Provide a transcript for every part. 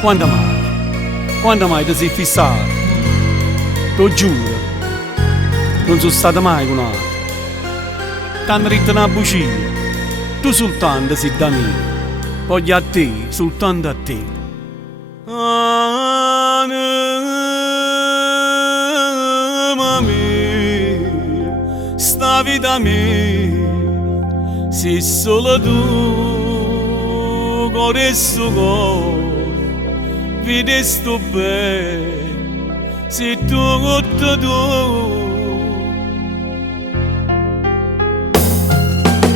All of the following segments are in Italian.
Quando mai ti sei fissato? Lo giuro, non sono stato mai con altro. T'hanno detto una bugia, tu soltanto sei da me, voglio a te, soltanto a te. Anima mia, sta vita mia, sei solo tu, con questo cuore. Vedi sto bene, sei tutto tu.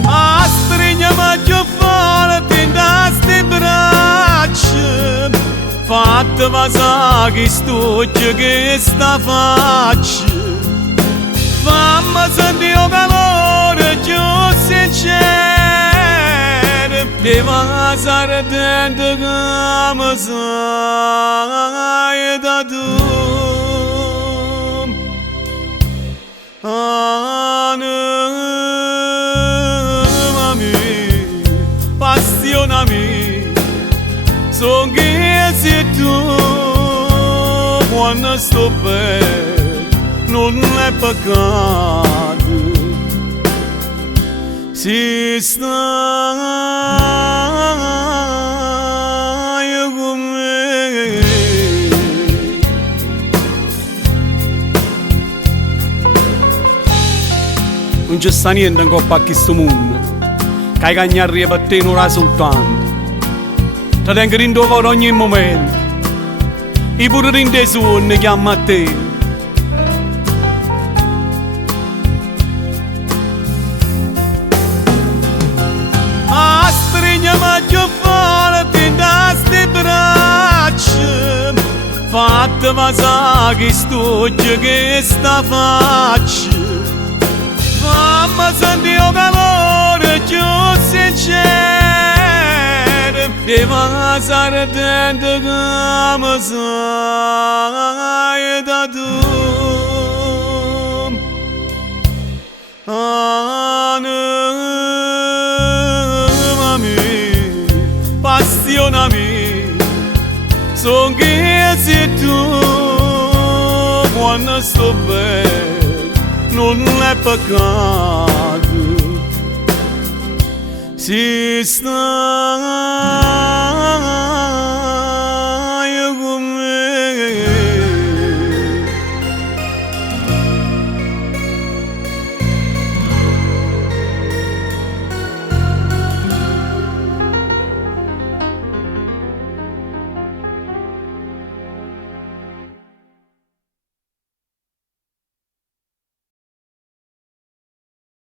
A stringermi più forte da ste braccia, fatta passare che sto che sta faccia. Fammi sentire un calore più sincero, devo stare dentro come sai da tu. Anima mia, passione mia, so che sei tu. Quando sto bene non è peccato. Si stai con me, non c'è sta niente in coppa a questo mondo, che hai cagnarri per te non la soltanto. Ti tengo in tuo cuore ogni momento, e pure in te suoni chiamo a te. Più forte da ste braccia, fatta passare che sto che sta faccia. Fammi sentire un calore più sincero, devo stare dentro come sai da tu. Passione mia, so che sei tu. Quando sto bene non è peccato. Si sta